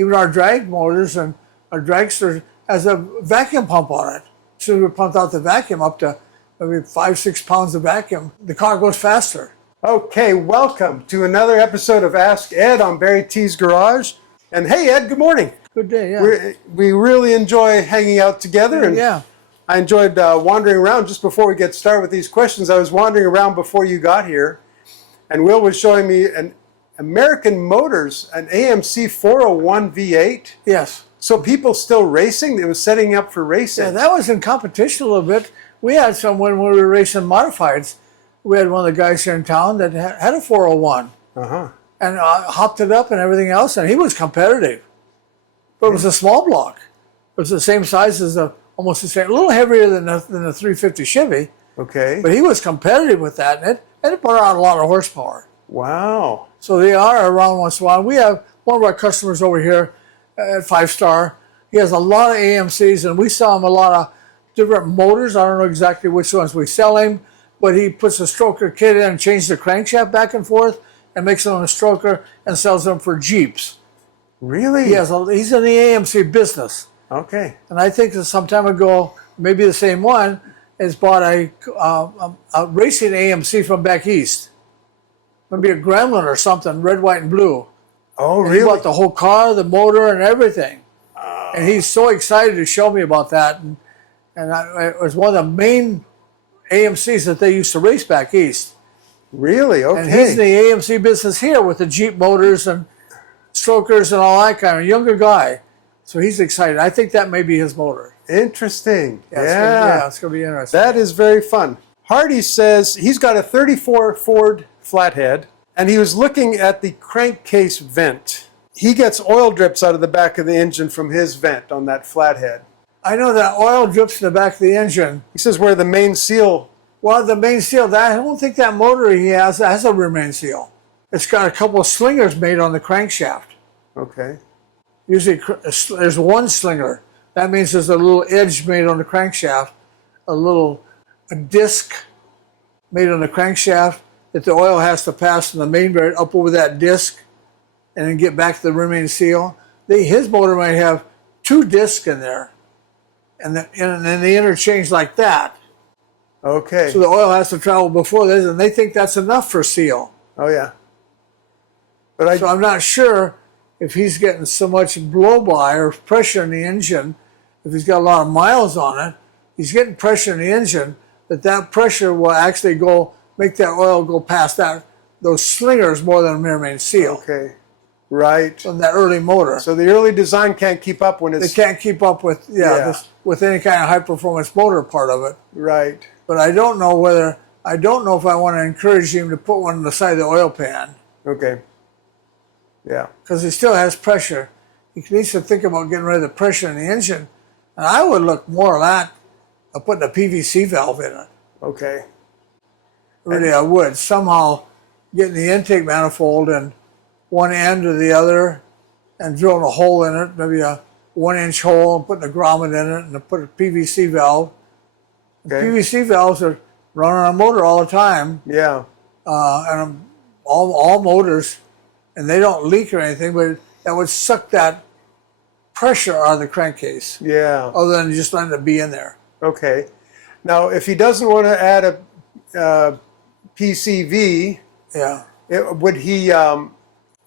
Even our drag motors and our dragster has a vacuum pump on it. As soon as we pumped out the vacuum up to maybe 5-6 pounds of vacuum, the car goes faster. Okay, welcome to another episode of Ask Ed on BarryTsGarage. And hey, Ed, good morning. Good day, yeah. We really enjoy hanging out together. And yeah. I enjoyed wandering around. Just before we get started with these questions, I was wandering around before you got here, and Will was showing me an American Motors, an AMC 401 V8. Yes. So people still racing? It was setting up for racing. Yeah, that was in competition a little bit. We had some when we were racing modifieds. We had one of the guys here in town that had a 401. And hopped it up and everything else, and he was competitive. But it was a small block. It was the same size as almost the same, a little heavier than the 350 Chevy. Okay. But he was competitive with that, and it put out a lot of horsepower. Wow. So they are around once in a while. We have one of our customers over here at 5 Star. He has a lot of AMCs, and we sell him a lot of different motors. I don't know exactly which ones we sell him, but he puts a stroker kit in and changes the crankshaft back and forth and makes them a stroker and sells them for Jeeps. Really? He's in the AMC business. Okay. And I think that some time ago, maybe the same one, has bought a racing AMC from back east. Maybe a Gremlin or something, red, white, and blue. Oh, and really? He bought the whole car, the motor, and everything. And he's so excited to show me about that. And it was one of the main AMCs that they used to race back east. Really? Okay. And he's in the AMC business here with the Jeep motors and strokers and all that kind of younger guy. So he's excited. I think that may be his motor. Interesting. It's going to be interesting. That is very fun. Hardy says he's got a 34 Ford Flathead, and he was looking at the crankcase vent. He gets oil drips out of the back of the engine from his vent on that Flathead. I know that oil drips in the back of the engine. He says where the main seal... Well, the main seal, I don't think that motor he has a rear main seal. It's got a couple of slingers made on the crankshaft. Okay. Usually there's one slinger. That means there's a little edge made on the crankshaft, a disc made on the crankshaft that the oil has to pass from the main bearing up over that disc and then get back to the rear main seal. His motor might have 2 discs in there, and then they interchange like that. Okay. So the oil has to travel before this, and they think that's enough for seal. Oh, yeah. So I'm not sure if he's getting so much blow-by or pressure in the engine, if he's got a lot of miles on it, he's getting pressure in the engine, that pressure will actually make that oil go past those slingers more than a rear main seal. Okay. Right. On that early motor. So the early design can't keep up when it's... They can't keep up with with any kind of high-performance motor part of it. Right. But I don't know if I want to encourage him to put one on the side of the oil pan. Okay. Yeah. Because he still has pressure. He needs to think about getting rid of the pressure in the engine. And I would look more at that of putting a PVC valve in it. Okay. Really, I would. Somehow getting the intake manifold in one end or the other and drilling a hole in it, maybe a 1-inch hole, and putting a grommet in it and put a PVC valve. Okay. PVC valves are running on a motor all the time. Yeah. And all motors, and they don't leak or anything, but that would suck that pressure out of the crankcase. Yeah. Other than just letting it be in there. Okay. Now, if he doesn't want to add a PCV, would he?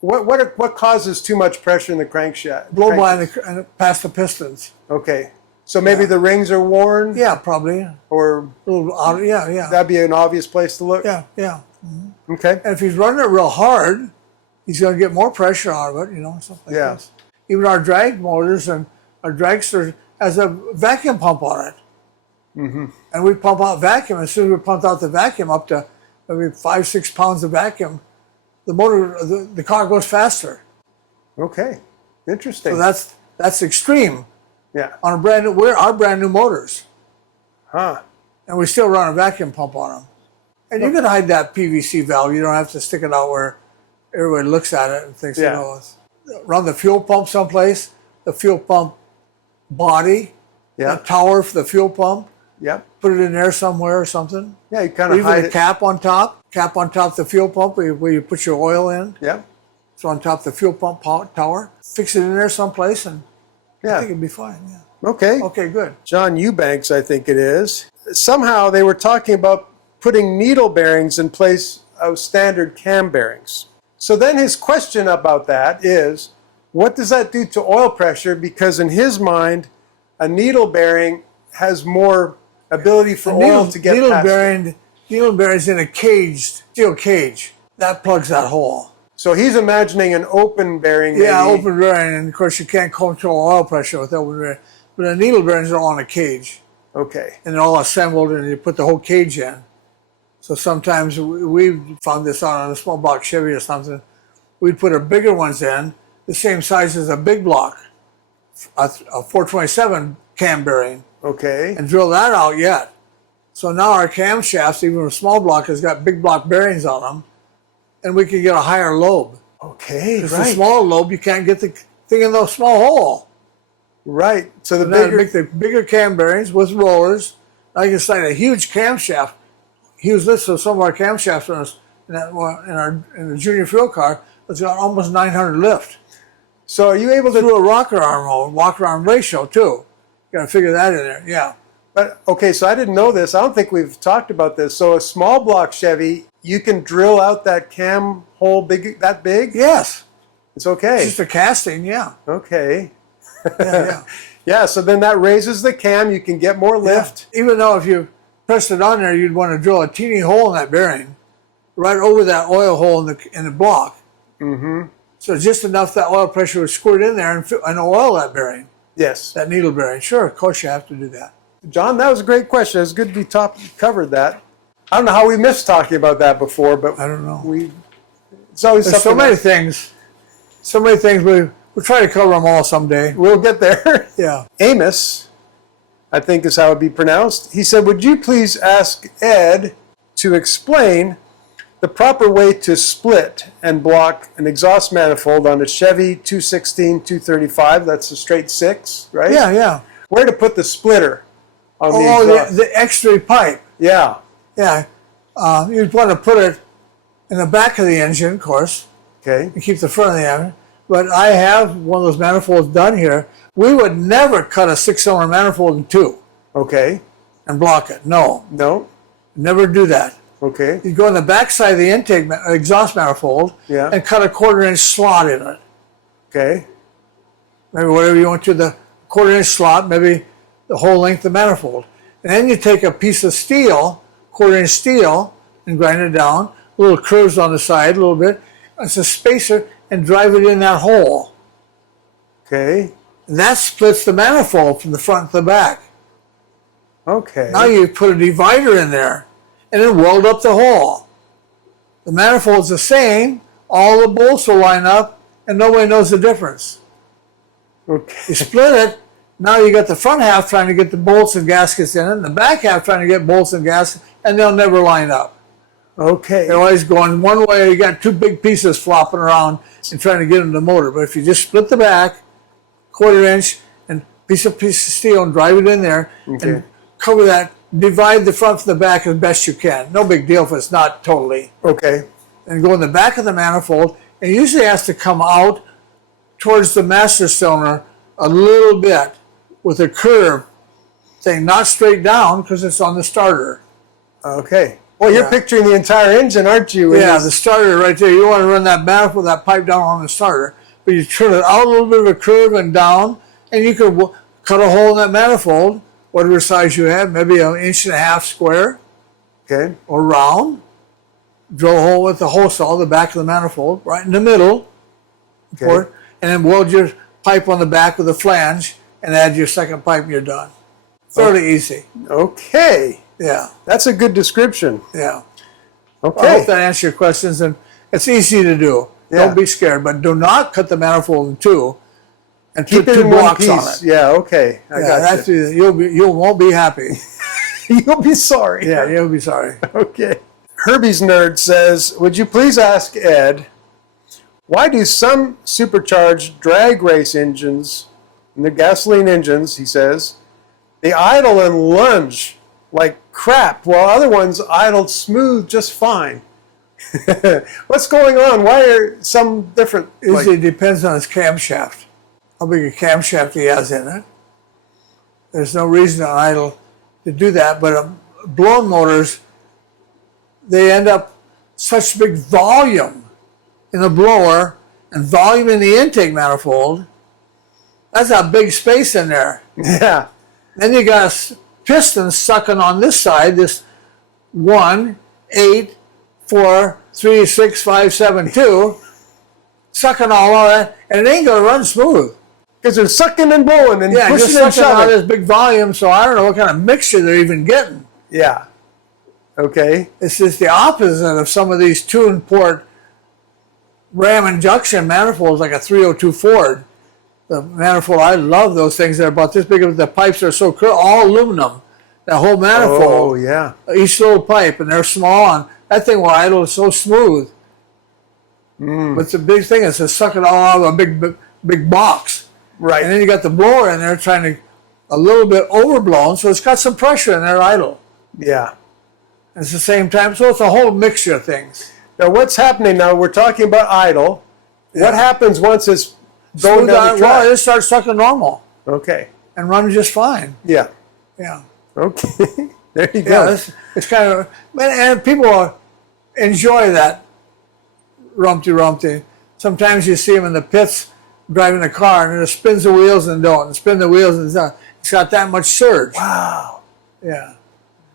What causes too much pressure in the crankshaft? Blow by past the pistons. Okay. So maybe the rings are worn? Yeah, probably. Or a little out, yeah. That'd be an obvious place to look? Yeah. Mm-hmm. Okay. And if he's running it real hard, he's going to get more pressure out of it, something like this. Even our drag motors and our dragster has a vacuum pump on it. Mm-hmm. And we pump out vacuum. As soon as we pump out the vacuum up to maybe 5-6 pounds of vacuum, the car goes faster. Okay. Interesting. So that's extreme. Yeah. On our brand new motors. Huh. And we still run a vacuum pump on them. And you can hide that PVC valve. You don't have to stick it out where everybody looks at it and thinks, run the fuel pump someplace, the fuel pump body, the tower for the fuel pump. Yep. Put it in there somewhere or something. Yeah, you kind of hide even a cap on top of the fuel pump where you put your oil in. Yep. It's on top of the fuel pump tower. Fix it in there someplace, and I think it'd be fine. Yeah. Okay. Okay, good. John Eubanks, I think it is. Somehow they were talking about putting needle bearings in place of standard cam bearings. So then his question about that is, what does that do to oil pressure? Because in his mind, a needle bearing has more ability for oil to get past it. Needle bearings in a caged, steel cage. That plugs that hole. So he's imagining an open bearing. Yeah, maybe. open bearing, and of course you can't control oil pressure with open bearing. But the needle bearings are on a cage. Okay. And they're all assembled, and you put the whole cage in. So sometimes we found this out on a small block Chevy or something. We'd put our bigger ones in, the same size as a big block, a 427 cam bearing, Okay. and drill that out yet. So now our camshafts, even a small block, has got big block bearings on them, and we can get a higher lobe. Okay, Because right. the small lobe, you can't get the thing in the small hole. Right. So the Now to bigger. make the bigger cam bearings with rollers, now you can slide a huge camshaft. Huge list of some of our camshafts in the junior fuel car. It's got almost 900 lift. So are you able to? Through a rocker arm ratio too. You got to figure that in there. Yeah. But okay, so I didn't know this. I don't think we've talked about this. So a small block Chevy, you can drill out that cam hole that big? Yes. It's okay. It's just a casting. Yeah. Okay. Yeah. Yeah, so then that raises the cam. You can get more lift. Yeah. Even though if you pressed it on there, you'd want to drill a teeny hole in that bearing, right over that oil hole in the block. Mm-hmm. So just enough that oil pressure would squirt in there and oil that bearing, Yes. that needle bearing. Sure, of course you have to do that. John, that was a great question. It's good we covered that. I don't know how we missed talking about that before, but I don't know. it's always There's so something many else. things. So many things. We'll try to cover them all someday. We'll get there. Yeah. Amos, I think is how it'd be pronounced. He said, would you please ask Ed to explain the proper way to split and block an exhaust manifold on a Chevy 216 235? That's a straight 6, right? Yeah, yeah. Where to put the splitter on the Oh, exhaust? the extra pipe. Yeah. Yeah. You'd want to put it in the back of the engine, of course, Okay. and keep the front of the engine. But I have one of those manifolds done here. We would never cut a 6-cylinder manifold in two Okay. and block it. No, No. never do that. Okay. You go on the back side of the exhaust manifold Yeah. and cut a 1/4-inch slot in it. Okay. Maybe whatever you want to, the 1/4-inch slot, maybe the whole length of the manifold. And then you take a piece of steel, 1/4-inch steel, and grind it down, little curves on the side a little bit. It's a spacer, and drive it in that hole. Okay. And that splits the manifold from the front to the back. Okay. Now you put a divider in there, and then weld up the hole. The manifold's the same, all the bolts will line up, and nobody knows the difference. Okay. You split it, now you got the front half trying to get the bolts and gaskets in it, and the back half trying to get bolts and gaskets, and they'll never line up. Okay. They're always going one way, you got two big pieces flopping around and trying to get them to the motor. But if you just split the back, 1/4-inch, and piece of steel and drive it in there, Okay. and cover that, divide the front from the back as best you can. No big deal if it's not totally. Okay. And go in the back of the manifold, and it usually has to come out towards the master cylinder a little bit with a curve thing, not straight down because it's on the starter. Okay. Well, you're Yeah. picturing the entire engine, aren't you? Yeah, the starter right there. You want to run that manifold, that pipe down on the starter, but you turn it out a little bit of a curve and down, and you could cut a hole in that manifold, whatever size you have, maybe 1.5 inches square Okay. or round. Drill a hole with the hole saw, the back of the manifold, right in the middle, Okay. and then weld your pipe on the back with a flange, and add your second pipe, and you're done. Fairly easy. Okay. Yeah, That's a good description. yeah. Okay. I hope that answers your questions, and it's easy to do. Yeah. Don't be scared, but do not cut the manifold in two and Keep put it two in one blocks piece. on it. Yeah. Okay. I Yeah, got that's you. you won't be happy. You'll be sorry. Yeah, you'll be sorry. Okay. Herbie's Nerd says, would you please ask Ed, why do some supercharged drag race engines, and the gasoline engines, he says, they idle and lunge like crap, while other ones idled smooth just fine? What's going on? Why are some different? Usually depends on his camshaft, how big a camshaft he has in it. There's no reason on idle to do that, but blown motors, they end up such big volume in the blower and volume in the intake manifold. That's a big space in there. Yeah. Then you got a piston sucking on this side, this 1, 8, 4, 3, 6, 5, 7, 2, sucking all of that, and it ain't gonna run smooth. Because they're sucking and blowing and Yeah, pushing just and sucking all shoving. this big volume, so I don't know what kind of mixture they're even getting. Yeah. Okay. It's just the opposite of some of these tuned port ram injection manifolds, like a 302 Ford. The manifold, I love those things. They're about this big. The pipes are so cool, all aluminum. That whole manifold. Oh, yeah. Each little pipe, and they're small. And that thing will idle so smooth. But the big thing is to suck it all out of a big box. Right. And then you got the blower in there trying to a little bit overblown, so it's got some pressure in there idle. Yeah. At the same time, so it's a whole mixture of things. Now, what's happening now? We're talking about idle. Yeah. What happens once it's going down the track? Well, it starts sucking normal Okay. and runs just fine. Yeah. Yeah. Okay. There you Yeah, go. it's kind of, and people enjoy that rumpty. Sometimes you see them in the pits driving a car and it spins the wheels and don't, and spin the wheels and don't. It's got that much surge. Wow. Yeah.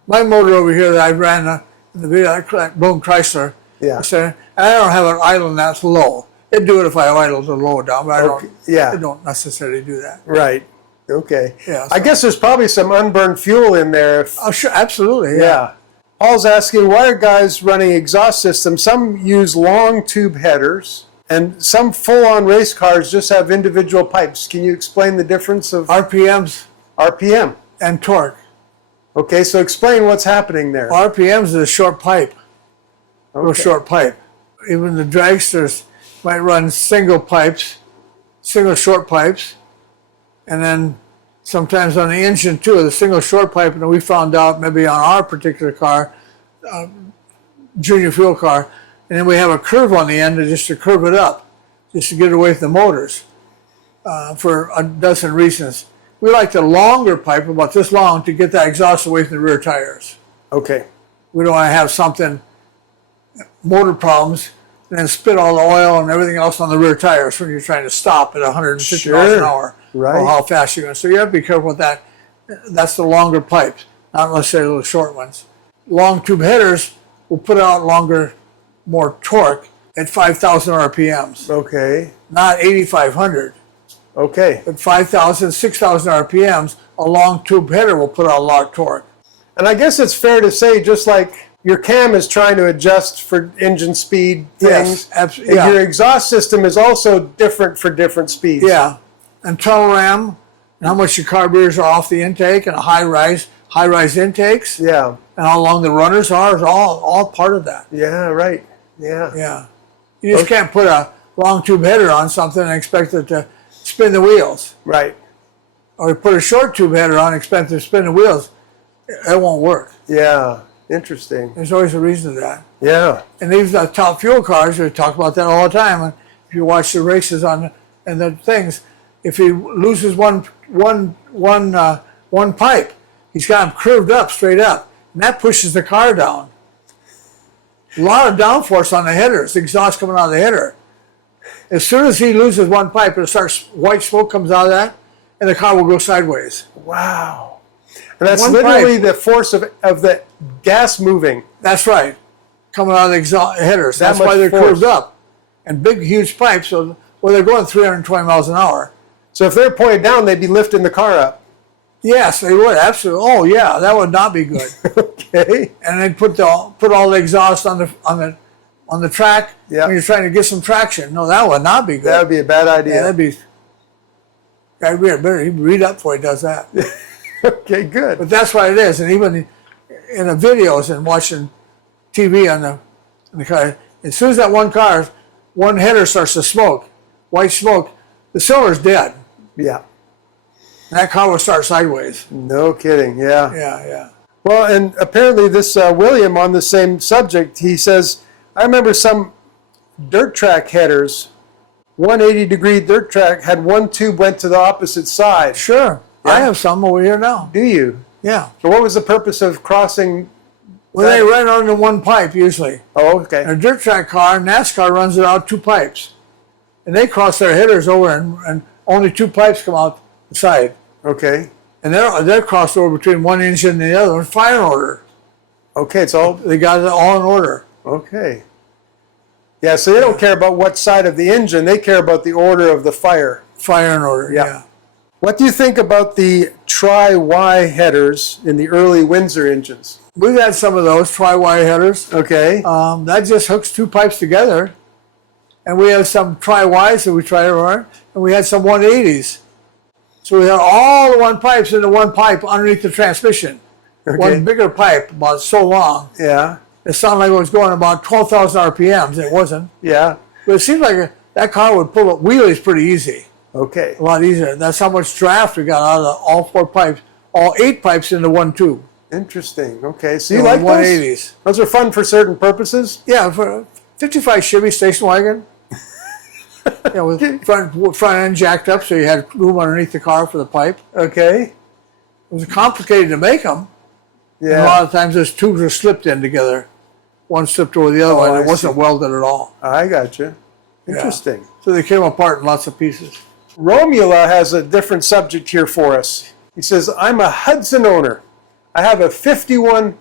My motor over here that I ran in the video, that blown Chrysler, Yeah. and I don't have it idling that low. It'd do it if I idled the low down, but I don't necessarily do that. Right. Okay. Yeah, I so- guess there's probably some unburned fuel in there. Oh, sure, absolutely. Yeah. Paul's asking, why are guys running exhaust systems? Some use long tube headers, and some full-on race cars just have individual pipes. Can you explain the difference of RPMs RPM? and torque. Okay, so explain what's happening there. RPMs is a short pipe, real Okay. short pipe. Even the dragsters might run single short pipes, and then sometimes on the engine too, the single short pipe, and we found out maybe on our particular car, junior fuel car, and then we have a curve on the end just to curve it up, just to get away from the motors, for a dozen reasons. We like the longer pipe, about this long, to get that exhaust away from the rear tires. Okay. We don't want to have something, motor problems, and then spit all the oil and everything else on the rear tires when you're trying to stop at 150 miles an hour, Right. or how fast you're going. So you have to be careful with that. That's the longer pipes, not necessarily the short ones. Long tube headers will put out more torque at 5,000 RPMs, Okay. not 8,500, Okay. but 5,000, 6,000 RPMs. A long tube header will put out a lot of torque. And I guess it's fair to say, just like your cam is trying to adjust for engine speed things, Yes, absolutely. and Yeah. your exhaust system is also different for different speeds. Yeah, and tunnel ram, and how much your carburetors are off the intake, and high rise intakes, Yeah. and how long the runners are is all part of that. Yeah, right. Yeah. Yeah, you just can't put a long tube header on something and expect it to spin the wheels, Right. or you put a short tube header on and expect it to spin the wheels. It won't work. Yeah. Interesting. There's always a reason to that. Yeah. And these top fuel cars, we talk about that all the time. And if you watch the races and the things, if he loses one pipe, he's got them curved up, straight up, and that pushes the car down. A lot of downforce on the headers, the exhaust coming out of the header. As soon as he loses one pipe, white smoke comes out of that, and the car will go sideways. Wow. And that's One literally pipe. the force of the gas moving. That's right, coming out of the exhaust headers. That That's why much they're force. curved up, and big, huge pipes. So, well, they're going 320 miles an hour. So if they're pointed down, they'd be lifting the car up. Yes, they would, absolutely. Oh, yeah, that would not be good. Okay. And they'd put all the exhaust on the track when you're trying to get some traction. No, that would not be good. That would be a bad Yeah, idea. that'd be. Guy better read up before he does that. Okay, good. But that's what it is. And even in the videos and watching TV on the car, as soon as that one header starts to smoke, white smoke, the cylinder's dead. Yeah. And that car will start sideways. No kidding. Yeah. Yeah. Well, and apparently this William on the same subject, he says, I remember some dirt track headers, 180-degree dirt track, had one tube went to the opposite side. Sure. Yeah. I have some over here now. Do you? Yeah. So what was the purpose of crossing? Well, they run under one pipe usually. Oh, okay. In a dirt track car, NASCAR runs it out 2 pipes. And they cross their headers over and only 2 pipes come out the side. Okay. And they're crossed over between one engine and the other one, fire in order. Okay, it's all They got it all in order. okay. Yeah, so they don't care about what side of the engine, they care about the order of the fire. Fire in order, Yeah. yeah. What do you think about the tri-Y headers in the early Windsor engines? We've had some of those tri-wire headers. Okay. That just hooks 2 pipes together. And we have some tri-Ys that we try to run. And we had some 180s. So we had all the 1 pipes into 1 pipe underneath the transmission. Okay. One bigger pipe, about so long. Yeah. It sounded like it was going about 12,000 RPMs. It wasn't. Yeah. But it seemed like that car would pull up wheelies pretty easy. Okay. A lot easier. That's how much draft we got out of all 4 pipes, all 8 pipes into 1 tube. Interesting. Okay. So you like those? 180s. Those are fun for certain purposes? Yeah, for a 55 Chevy station wagon. Yeah, with front end jacked up so you had room underneath the car for the pipe. Okay. It was complicated to make them. And a Yeah. lot of times those tubes are slipped in together. One slipped over the other Oh, one. I It wasn't see. welded at all. I got you. Yeah. Interesting. So they came apart in lots of pieces. Romula has a different subject here for us. He says, I'm a Hudson owner. I have a 51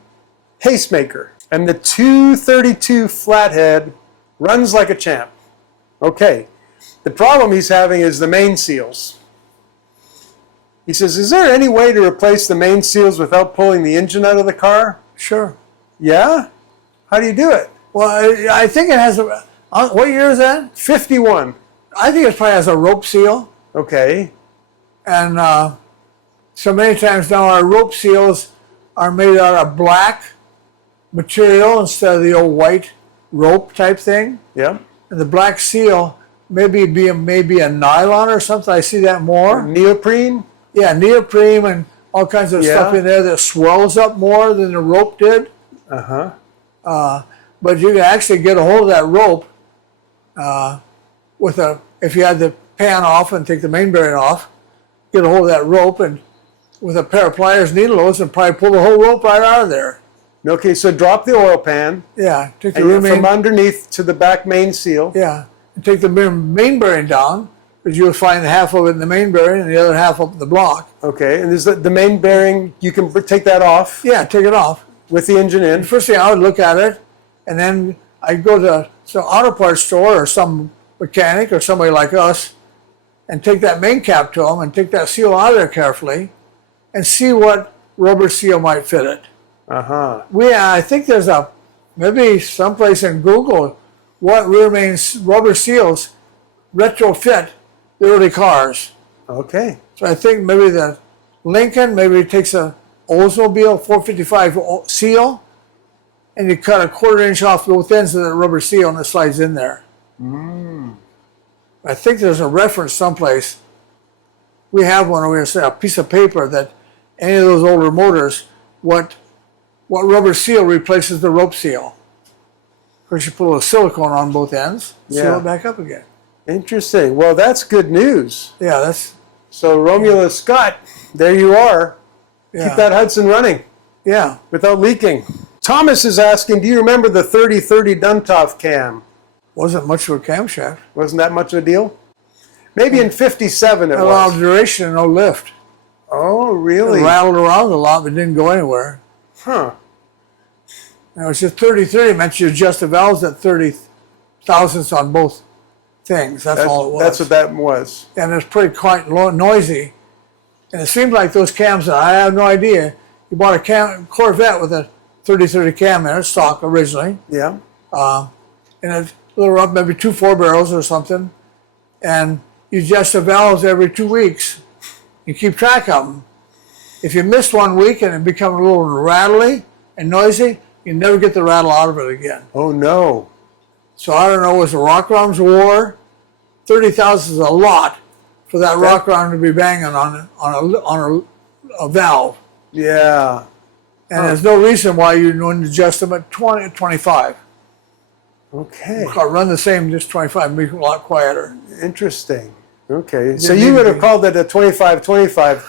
pacemaker, and the 232 Flathead runs like a champ. Okay. The problem he's having is the main seals. He says, is there any way to replace the main seals without pulling the engine out of the car? Sure. Yeah? How do you do it? Well, I think it has a. What year is that? 51. I think it probably has a rope seal. Okay. And so many times now our rope seals are made out of black material instead of the old white rope type thing. Yeah. And the black seal maybe a nylon or something. I see that more. Neoprene? Yeah, neoprene and all kinds of stuff in there that swells up more than the rope did. Uh-huh. But you can actually get a hold of that rope if you had the pan off and take the main bearing off, get a hold of that rope and with a pair of pliers, needle-nose, and probably pull the whole rope right out of there. Okay, so drop the oil pan. Yeah, take the And from underneath to the back main seal. Yeah, and take the main bearing down, because you'll find half of it in the main bearing and the other half up in the block. Okay, and is the main bearing, you can take that off Yeah, take it off. with the engine in. And first thing I would look at it, and then I'd go to some auto parts store or some mechanic or somebody like us and take that main cap to them and take that seal out of there carefully and see what rubber seal might fit it. Uh-huh. I think there's maybe someplace in Google what rear main rubber seals retrofit the early cars. Okay. So I think maybe the Lincoln, maybe it takes a Oldsmobile 455 seal and you cut a 1/4 inch off both ends of the rubber seal and it slides in there. I think there's a reference someplace. We have one over here, a piece of paper that any of those older motors, what rubber seal replaces the rope seal. Of course, you put a little silicone on both ends, seal it back up again. Interesting. Well, that's good news. Yeah, that's So Romula Scott, there you are. yeah. Keep that Hudson running Yeah. without leaking. Thomas is asking, do you remember the 3030 Duntov cam? Wasn't much of a camshaft. Wasn't that much of a deal? Maybe in 57 it A lot of was. duration and no lift. Oh, It really? rattled around a lot, but didn't go anywhere. Huh. And it was just 30-30 meant you adjust the valves at 30 thousandths on both things. That's all it was. That's what that was. And it's pretty quite noisy. And it seemed like those cams, I have no idea. You bought a Corvette with a 30-30 cam in it, stock originally. Yeah. And a little rough, maybe 2 4-barrels or something. And you adjust the valves every 2 weeks. You keep track of them. If you miss 1 week and it becomes a little rattly and noisy, you never get the rattle out of it again. Oh, no. So I don't know, was the rock rounds war? 30,000 is a lot for that rock round to be banging on a valve. Yeah. And there's no reason why you wouldn't adjust them at 20, 25. Okay. Run the same, just 25, make it a lot quieter. Interesting. Okay. So you would have called it a 25-25.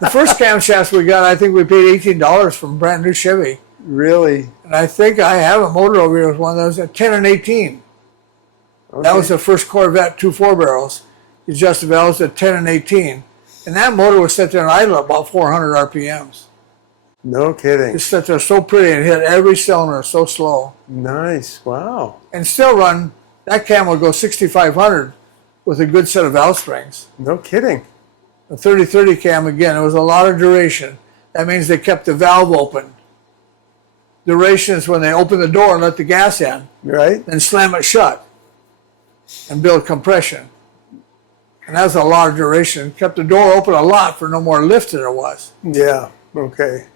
The first camshafts we got, I think we paid $18 from a brand new Chevy. Really? And I think I have a motor over here with one of those at 10 and 18. Okay. That was the first Corvette, 2 4-barrels. You adjust the valves at 10 and 18. And that motor was set there and idle at about 400 RPMs. No kidding. It sat there so pretty and hit every cylinder so slow. Nice. Wow. And still run, that cam would go 6,500 with a good set of valve springs. No kidding. The 30-30 cam, again, it was a lot of duration. That means they kept the valve open. Duration is when they open the door and let the gas in, Right? then slam it shut and build compression. And that was a lot of duration. Kept the door open a lot for no more lift than there was. Yeah. Okay.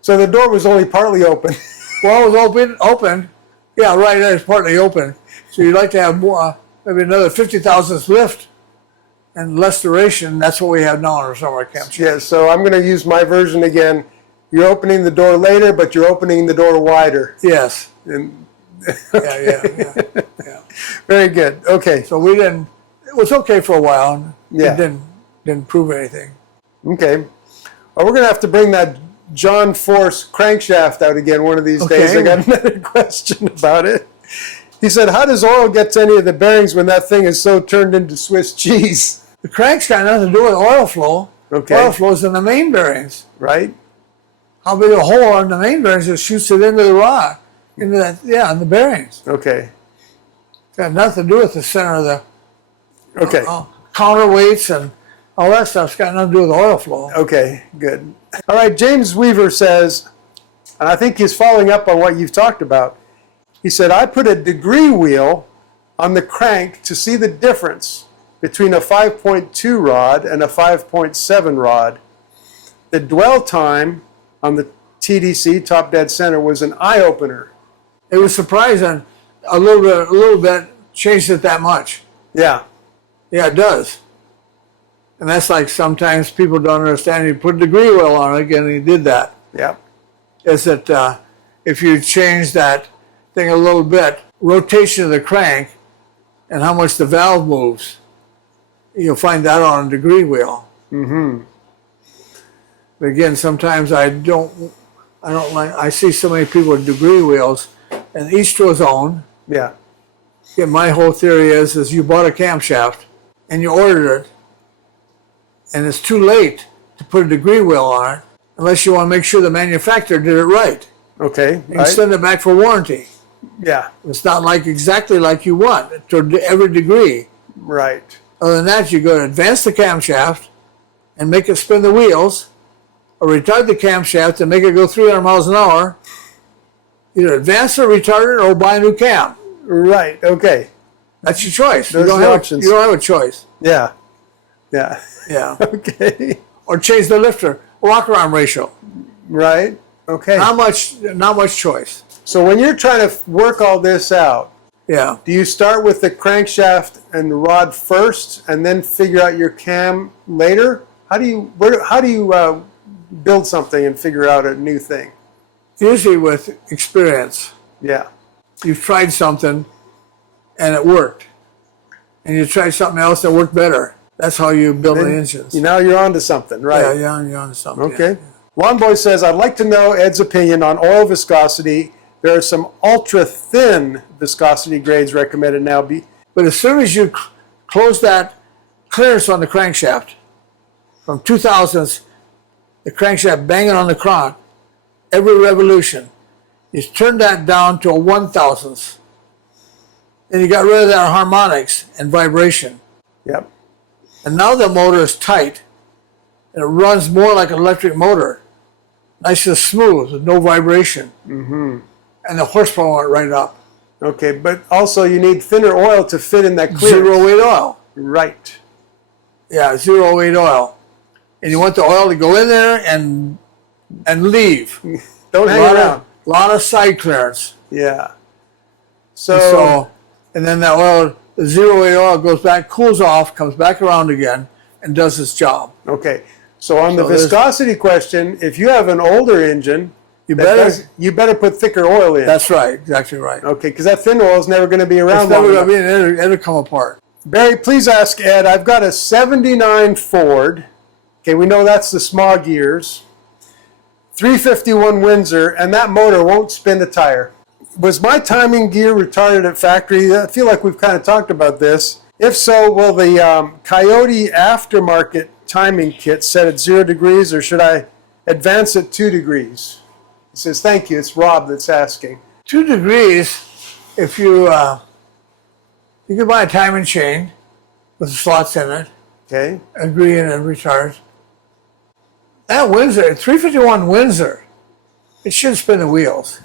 So the door was only partly open. Well, it was open. Yeah, right, it's partly open. So you'd like to have more, maybe another 50 thousandths lift and less duration. That's what we have now on our summer camp. Yeah, so I'm going to use my version again. You're opening the door later, but you're opening the door wider. Yes. And Yeah. very good. Okay. So we didn't, it was okay for a while. And Yeah. It didn't prove anything. Okay. Well, we're going to have to bring that John Force crankshaft out again one of these days. I got another question about it. He said, how does oil get to any of the bearings when that thing is so turned into Swiss cheese? The crank's got nothing to do with oil flow. Okay. Oil flows in the main bearings. Right? How big a hole in the main bearings that shoots it into the rod, into that, in the bearings. Okay. Got nothing to do with the center of the Okay. counterweights and all that stuff's got nothing to do with oil flow. Okay, good. All right, James Weaver says, and I think he's following up on what you've talked about. He said, I put a degree wheel on the crank to see the difference between a 5.2 rod and a 5.7 rod. The dwell time on the TDC, top dead center, was an eye-opener. It was surprising. A little bit changed it that much. Yeah. Yeah, it does. And that's like sometimes people don't understand. You put a degree wheel on it again, and he did that. Yeah. Is that if you change that thing a little bit, rotation of the crank and how much the valve moves, you'll find that on a degree wheel. Mm-hmm. But again, sometimes I don't like, I see so many people with degree wheels, and each to his own. Yeah. Again, my whole theory is you bought a camshaft and you ordered it, and it's too late to put a degree wheel on it unless you want to make sure the manufacturer did it right. Okay. You can send it back for warranty. Yeah. It's not like exactly like you want to every degree. Right. Other than that, you go to advance the camshaft and make it spin the wheels, or retard the camshaft and make it go 300 miles an hour. Either advance or retard it or buy a new cam. Right. Okay. That's your choice. Those You don't are have options. you don't have a choice. Yeah. Yeah. Yeah. Okay. Or change the lifter, rocker arm ratio. Right. Okay. Not much choice. So when you're trying to work all this out, Yeah. do you start with the crankshaft and the rod first, and then figure out your cam later? How do you build something and figure out a new thing? Usually with experience. Yeah. You've tried something and it worked, and you tried something else that worked better. That's how you build the engines. Now you're onto something, right? Yeah, you're on something. Okay. Yeah. Lawn Boy says, I'd like to know Ed's opinion on oil viscosity. There are some ultra-thin viscosity grades recommended now. But as soon as you close that clearance on the crankshaft, from 2000s, the crankshaft banging on the crank, every revolution, you turn that down to a 1000th. Then you got rid of that harmonics and vibration. Yep. And now the motor is tight, and it runs more like an electric motor. Nice and smooth with no vibration. Mm-hmm. And the horsepower went right up. Okay, but also you need thinner oil to fit in that clearance. Zero weight oil. Right. Yeah, zero weight oil. And you want the oil to go in there and leave. Don't hang around. A lot of side clearance. Yeah. And then that oil, the zero weight oil goes back, cools off, comes back around again, and does its job. Okay. So on the viscosity question, if you have an older engine You better. You better put thicker oil in. That's right. Exactly right. Okay, because that thin oil is never going to be around It's never long going to enough. be. It'll come apart. Barry, please ask Ed. I've got a '79 Ford. Okay, we know that's the smog years. 351 Windsor, and that motor won't spin the tire. Was my timing gear retarded at factory? I feel like we've kind of talked about this. If so, will the Coyote aftermarket timing kit set at 0 degrees, or should I advance it 2 degrees? He says, thank you. It's Rob that's asking. 2 degrees. If you you can buy a timing chain with the slots in it, Okay. agree and retard. That Windsor, 351 Windsor, it should spin the wheels.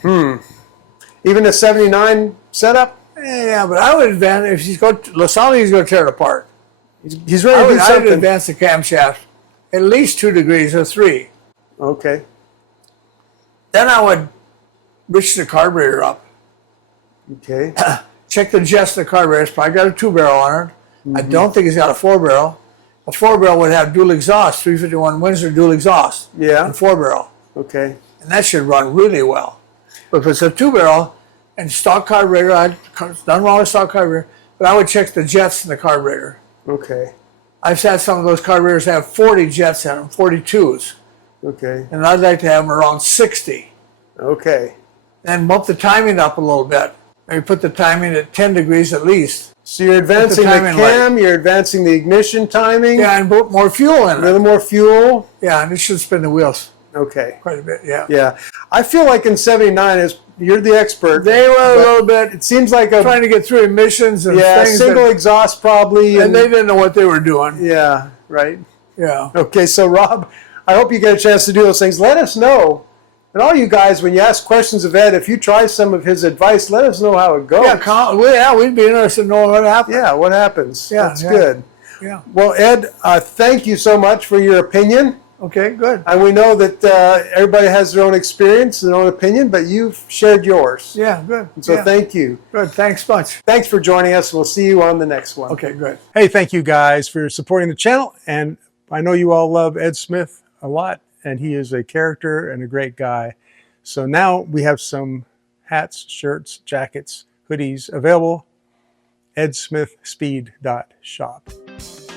Even a 79 setup? Yeah, but I would advance if he's going. He's going to tear it apart. He's ready to do I would something. advance the camshaft at least 2 degrees or 3. Okay. Then I would reach the carburetor up. Okay. Check the jets in the carburetor. It's probably got a 2-barrel on it. I don't think it's got a 4-barrel. A 4-barrel would have dual exhaust, 351 Windsor dual exhaust. Yeah. And 4-barrel. Okay. And that should run really well. But if it's a 2-barrel and stock carburetor, nothing wrong with stock carburetor, but I would check the jets in the carburetor. Okay. I've had some of those carburetors have 40 jets in them, 42s. Okay. And I'd like to have them around 60. Okay. Then bump the timing up a little bit. Maybe put the timing at 10 degrees at least. So you're advancing the timing cam, you're advancing the ignition timing, Yeah, and put more fuel in a it. little more fuel. Yeah, and it should spin the wheels Okay. quite a bit, yeah. Yeah. I feel like in 79, you're the expert. They were a little bit It seems like a trying to get through emissions and things. single exhaust probably. And they didn't know what they were doing. Yeah, right. Yeah. Okay, so Rob, I hope you get a chance to do those things. Let us know. And all you guys, when you ask questions of Ed, if you try some of his advice, let us know how it goes. Yeah, we'd be interested in knowing what happened. Yeah, what happens. Yeah, That's yeah. good. Yeah. Well, Ed, thank you so much for your opinion. Okay, good. And we know that everybody has their own experience, their own opinion, but you've shared yours. Yeah, good. So yeah. thank you. Good, thanks much. Thanks for joining us. We'll see you on the next one. Okay, good. Hey, thank you guys for supporting the channel. And I know you all love Ed Smith a lot, and he is a character and a great guy. So now we have some hats, shirts, jackets, hoodies available. edsmithspeed.shop.